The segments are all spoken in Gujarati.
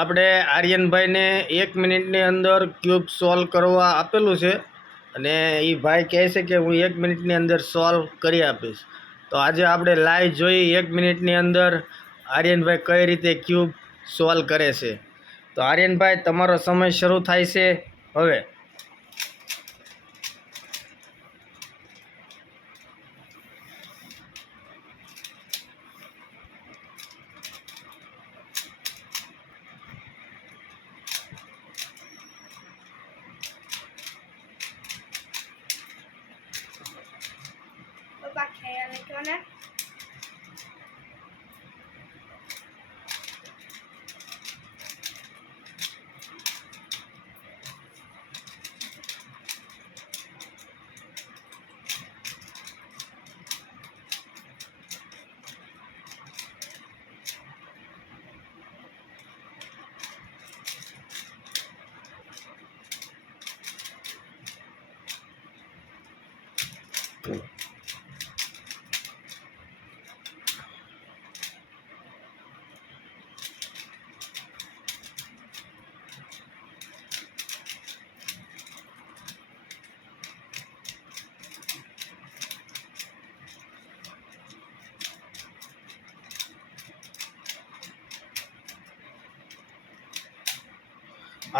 આપણે આર્યનભાઈને 1 મિનિટની અંદર ક્યુબ સોલ્વ કરવા આપેલું છે અને એ ભાઈ કહે છે કે હું 1 મિનિટની અંદર સોલ્વ કરી આપીશ. તો આજે આપણે લાઈવ જોઈ 1 મિનિટની અંદર આર્યનભાઈ કઈ રીતે ક્યુબ સોલ્વ કરે છે. તો આર્યનભાઈ, તમારો સમય શરૂ થાય છે હવે.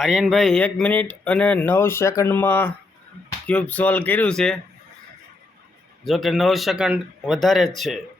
આર્યનભાઈ 1 મિનિટ અને 9 સેકન્ડમાં ક્યુબ સોલ્વ કર્યું છે. જો કે 9 સેકન્ડ વધારે જ છે.